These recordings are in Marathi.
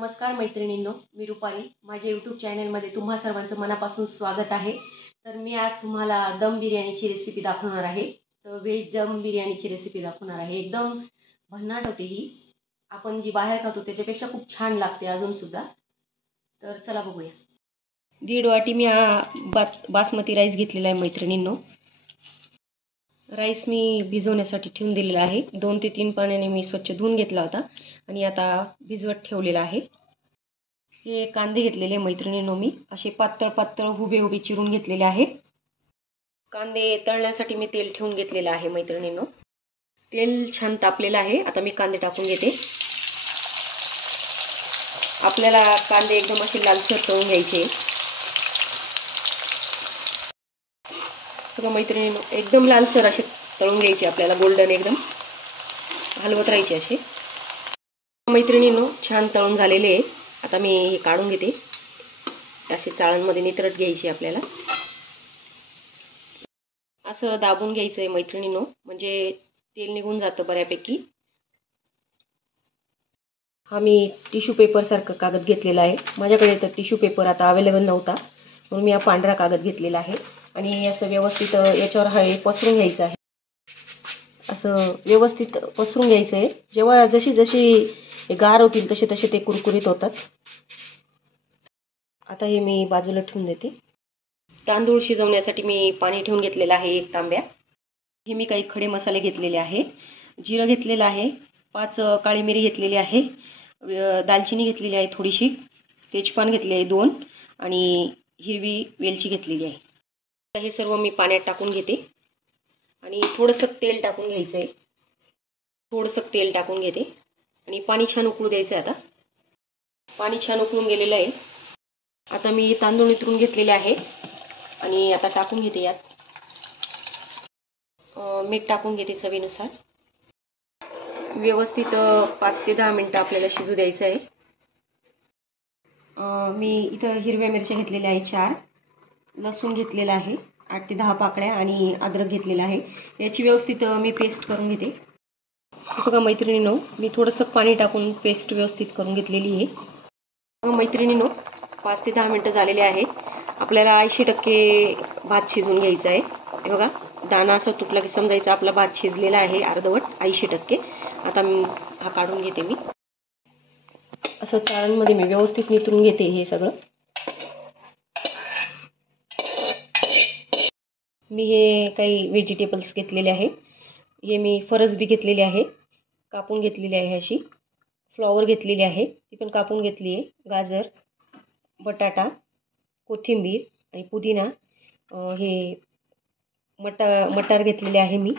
नमस्कार मैत्रिणींनो, मी रुपाली. माझ्या यूट्यूब चॅनलमध्ये तुम्हा सर्वांचं मनापासून स्वागत आहे. तर मी आज तुम्हाला दम बिर्याणीची रेसिपी दाखवणार आहे. तर व्हेज दम बिर्याणीची रेसिपी दाखवणार आहे. एकदम भन्नाट होते ही. आपण जी बाहेर खातो त्याच्यापेक्षा खूप छान लागते अजूनसुद्धा. तर चला बघूया. 1.5 वाटी मी बासमती राईस घेतलेला आहे मैत्रिणींनो. राईस मी भिजवण्यासाठी ठेवून दिलेला आहे. 2 ते 3 पाण्याने मी स्वच्छ धुवून घेतला होता आणि आता भिजवत ठेवलेला आहे. हे कांदे घेतलेले मैत्रिणींनो, मी असे पातळ पातळ उभे चिरून घेतलेले आहे. कांदे तळण्यासाठी मी तेल ठेवून घेतलेलं आहे मैत्रिणींनो. तेल छान तापलेलं आहे. आता मी कांदे टाकून घेते. आपल्याला कांदे एकदम असे लालसर तळून घ्यायचे. बघा मैत्रिणींनो, एकदम लालसर असे तळून घ्यायचे आपल्याला, गोल्डन एकदम हलवत राहायचे असे. मैत्रिणींनो, छान तळून झालेले आहे. आता मी हे काढून घेते. असे चाळणमध्ये नितरट घ्यायचे आपल्याला. असं दाबून घ्यायचं आहे मैत्रिणींनो, म्हणजे तेल निघून जातं बऱ्यापैकी. हा मी टिश्यू पेपर सारखं कागद घेतलेला आहे. माझ्याकडे तर टिश्यू पेपर आता अवेलेबल नव्हता, म्हणून मी हा पांढरा कागद घेतलेला आहे. आणि असं व्यवस्थित याच्यावर हे पसरून घ्यायचं आहे. असं व्यवस्थित पसरून घ्यायचं आहे. जेव्हा जशी गार होतील तसे तसे ते कुरकुरीत होतात. आता हे मी बाजूला ठेवून देते. तांदूळ शिजवण्यासाठी मी पाणी ठेवून घेतलेलं आहे 1 तांब्या. हे मी काही खडे मसाले घेतलेले आहे. जिरं घेतलेलं आहे, 5 काळी मिरी घेतलेली आहे, दालचिनी घेतलेली आहे थोडीशी, तेजपान घेतले आहे 2 आणि हिरवी वेलची घेतलेली आहे. आता हे सर्व मी पाण्यात टाकून घेते आणि थोडंसं तेल टाकून घ्यायचं आहे. थोडंसं तेल टाकून घेते आणि पाणी छान उकळू द्यायचं आहे. आता पाणी छान उकळून गेलेलं आहे. आता मी तांदूळ नितरून घेतलेले आहे आणि आता टाकून घेते. यात मीठ टाकून घेते चवीनुसार. व्यवस्थित 5 ते 10 मिनटं आपल्याला शिजू द्यायचं आहे. मी इथं हिरव्या मिरच्या घेतलेल्या आहे 4, लसूण घेतलेला आहे 8 ते 10 पाकळ्या आणि अद्रक घेतलेला आहे. याची व्यवस्थित मी पेस्ट करून घेते. बघा मैत्रिणींनो, मी थोडंसं पाणी टाकून पेस्ट व्यवस्थित करून घेतलेली आहे. मैत्रिणींनो, 5 ते 10 मिनटं झालेले आहे. आपल्याला 80% भात शिजून घ्यायचा आहे. हे बघा, दाणा असं तुटला की समजायचं आपला भात शिजलेला आहे अर्धवट 80%. आता हा काढून घेते मी. असं चाळणमध्ये मी व्यवस्थित नितरून घेते हे सगळं. मी हे काही व्हेजिटेबल्स घेतलेले आहे. हे मी फरसबी घेतलेली आहे, कापून घेतलेली आहे. अशी फ्लॉवर घेतलेली आहे, ती पण कापून घेतली आहे. गाजर, बटाटा, कोथिंबीर आणि पुदिना, हे मटार घेतलेले आहे मी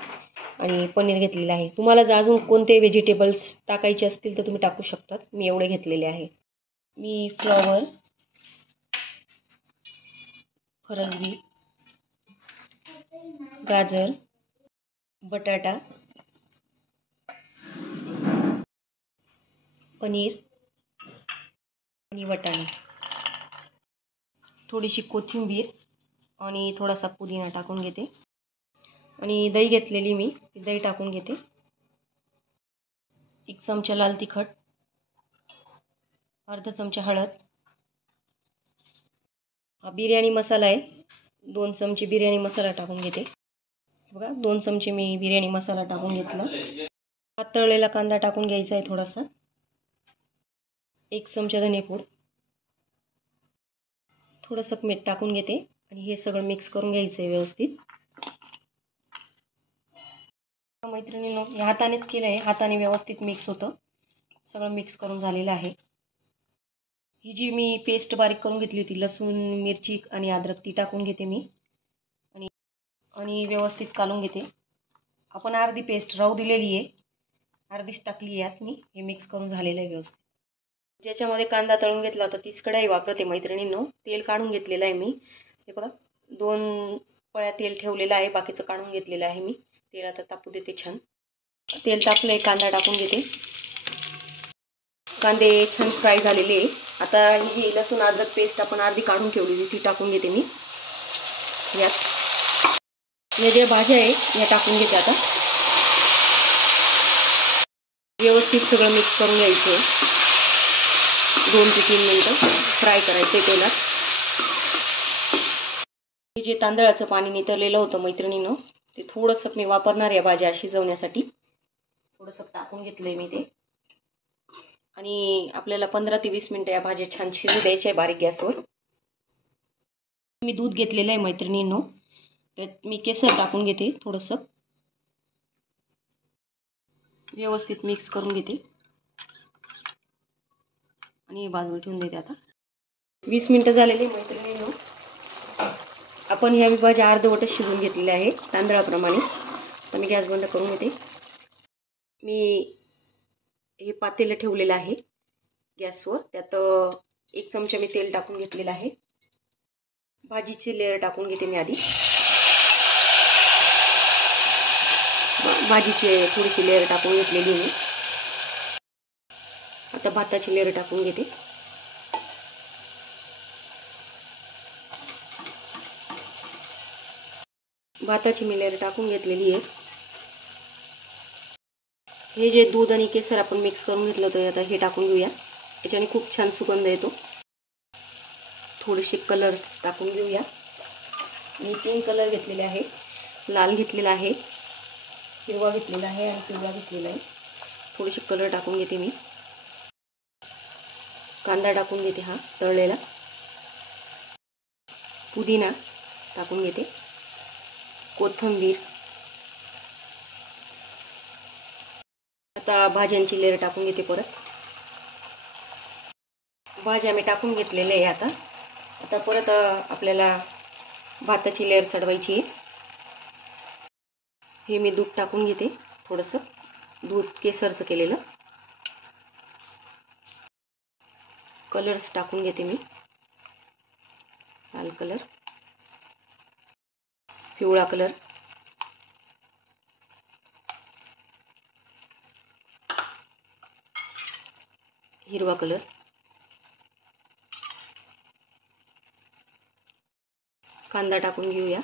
आणि पनीर घेतलेलं आहे. तुम्हाला जर अजून कोणते व्हेजिटेबल्स टाकायचे असतील तर तुम्ही टाकू शकतात. मी एवढे घेतलेले आहे. मी फ्लॉवर, फरसबी, गाजर, बटाटा, पनीर आणि वाटाणे, थोडीशी कोथिंबीर आणि थोडासा पुदिना टाकून घेते. आणि दही घेतलेली मी, दही टाकून घेते. 1 चमचा लाल तिखट, अर्धा चमचा हळद. हा बिर्याणी मसाला आहे, 2 चमचे बिर्याणी मसाला टाकून घेते. बघा, 2 चमचे मी बिर्याणी मसाला टाकून घेतला. तळलेला कांदा टाकून घ्यायचा आहे थोडासा. 1 चमचा धनेपूड, थोडंसं मीठ टाकून घेते आणि हे सगळं मिक्स करून घ्यायचं आहे व्यवस्थित. मैत्रिणींनो, हे हातानेच केलं आहे. हाताने व्यवस्थित मिक्स होतं. सगळं मिक्स करून झालेलं आहे. ही जी मी पेस्ट बारीक करून घेतली होती, लसूण, मिरची आणि अद्रक, ती टाकून घेते मी आणि व्यवस्थित कालून घेते. आपण अर्धी पेस्ट राहू दिलेली आहे, अर्धीच टाकली यात मी. हे मिक्स करून झालेलं आहे व्यवस्थित. ज्याच्यामध्ये कांदा तळून घेतला होता तीच कढई वापरते मैत्रिणींनो. तेल काढून घेतलेलं आहे मी. हे बघा, 2 पळ्या तेल ठेवलेलं आहे, बाकीचं काढून घेतलेलं आहे मी. तेल आता तापू देते छान. तेल तापलंय, कांदा टाकून घेते. कांदे छान फ्राय झालेले आहे. आता ही लसूण अद्रक पेस्ट आपण अर्धी काढून ठेवलेली ती टाकून घेते मी. यात या ज्या भाज्या आहे या टाकून घेते. आता व्यवस्थित सगळं मिक्स करून घ्यायचं. 2 ते 3 मिनिटं फ्राय करायचं आहे तेलात. हे जे तांदळाचं पाणी नितळलेलं होतं मैत्रिणींनो, ते थोडंसं मी वापरणार या भाज्या शिजवण्यासाठी. थोडंसं टाकून घेतलंय मी ते. आणि आपल्याला 15 ते 20 मिनिटं या भाज्या छान शिजू द्यायच्या आहे बारीक गॅसवर. मी दूध घेतलेलं आहे मैत्रिणींनो, त्यात मी केसर टाकून घेते. थोडंसं व्यवस्थित मिक्स करून घेते आणि बाजूला ठेवून देते. आता 20 मिनिटं झालेली मैत्रिणींनो, आपण ह्या भाज्या अर्धवटच शिजवून घेतलेल्या आहे तांदळाप्रमाणे. तर मी गॅस बंद करून घेते. मी हे पातेलं ठेवलेलं आहे गॅसवर. त्यात 1 चमचा मी तेल टाकून घेतलेलं आहे. भाजीची लेअर टाकून घेते मी आधी. भाजीची थोडीशी लेअर टाकून घेतलेली मी. आता भाताची लेअर टाकून घेते. भाताची मी लेअर टाकून घेतलेली आहे. हे जे दूध आणि केसर आपण मिक्स करून घेतलं होतं, आता हे टाकून घेऊया. याच्याने खूप छान सुगंध येतो. थोडेसे कलर्स टाकून घेऊया. मी 3 कलर घेतलेले आहे. लाल घेतलेला आहे, हिरवा घेतलेला आहे आणि पिवळा घेतलेला आहे. थोडेसे कलर टाकून घेते मी. कांदा टाकून घेते हा तळलेला. पुदिना टाकून घेते. कोथिंबीर. आता भाज्यांची लेअर टाकून घेते परत. भाज्या मी टाकून घेतलेल्या आहे. आता परत आपल्याला भाताची लेअर चढवायची आहे. हे मी दूध टाकून घेते. थोडंसं दूध केसरचं केलेलं. कलर्स टाकून घेते मी. लाल कलर, पिवळा कलर, हिरवा कलर, कांदा टाकून घेऊया.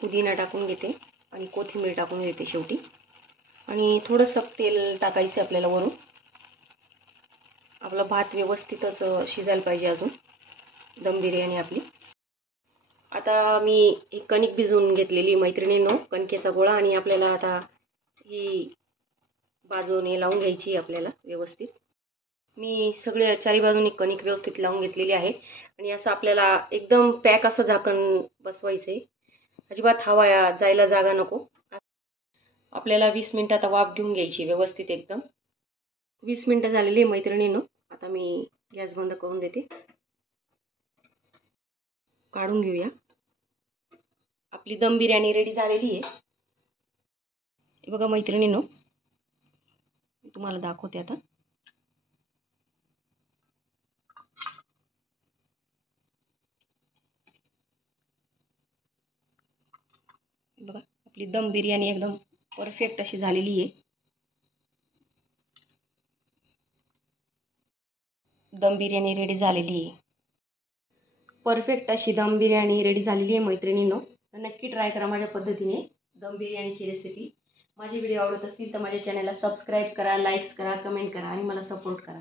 पुदिना टाकून घेते आणि कोथिंबीर टाकून घेते शेवटी. आणि थोडंसं तेल टाकायचं आपल्याला वरून. आपला भात व्यवस्थितच शिजायला पाहिजे अजून, दम बिर्याणी आपली. आता मी एक कणिक भिजवून घेतलेली मैत्रिणींनो, कणकेचा गोळा. आणि आपल्याला आता ही बाजूने लावून घ्यायची आपल्याला व्यवस्थित. मी सगळे चारी बाजूने कणिक व्यवस्थित लावून घेतलेली आहे. आणि असं आपल्याला एकदम पॅक असं झाकण बसवायचंय. अजिबात हवा जायला जागा नको. आपल्याला 20 मिनिटं आता वाफ देऊन घ्यायची व्यवस्थित एकदम. 20 मिनिटं झालेली आहे मैत्रिणींनो. आता मी गॅस बंद करून देते. काढून घेऊया. आपली दम बिर्याणी रेडी झालेली आहे. बघा मैत्रिणींनो, तुम्हाला दाखवते आता. बघा आपली दम बिर्याणी एकदम परफेक्ट अशी झालेली आहे. दम बिर्याणी रेडी झालेली आहे. परफेक्ट अशी दम बिर्याणी रेडी झालेली आहे मैत्रिणींनो. नक्की ट्राय करा माझ्या पद्धतीने दम बिर्याणीची रेसिपी. माझे व्हिडिओ आवडत असतील तर माझ्या चॅनलला सबस्क्राईब करा, लाईक्स करा, कमेंट करा आणि मला सपोर्ट करा.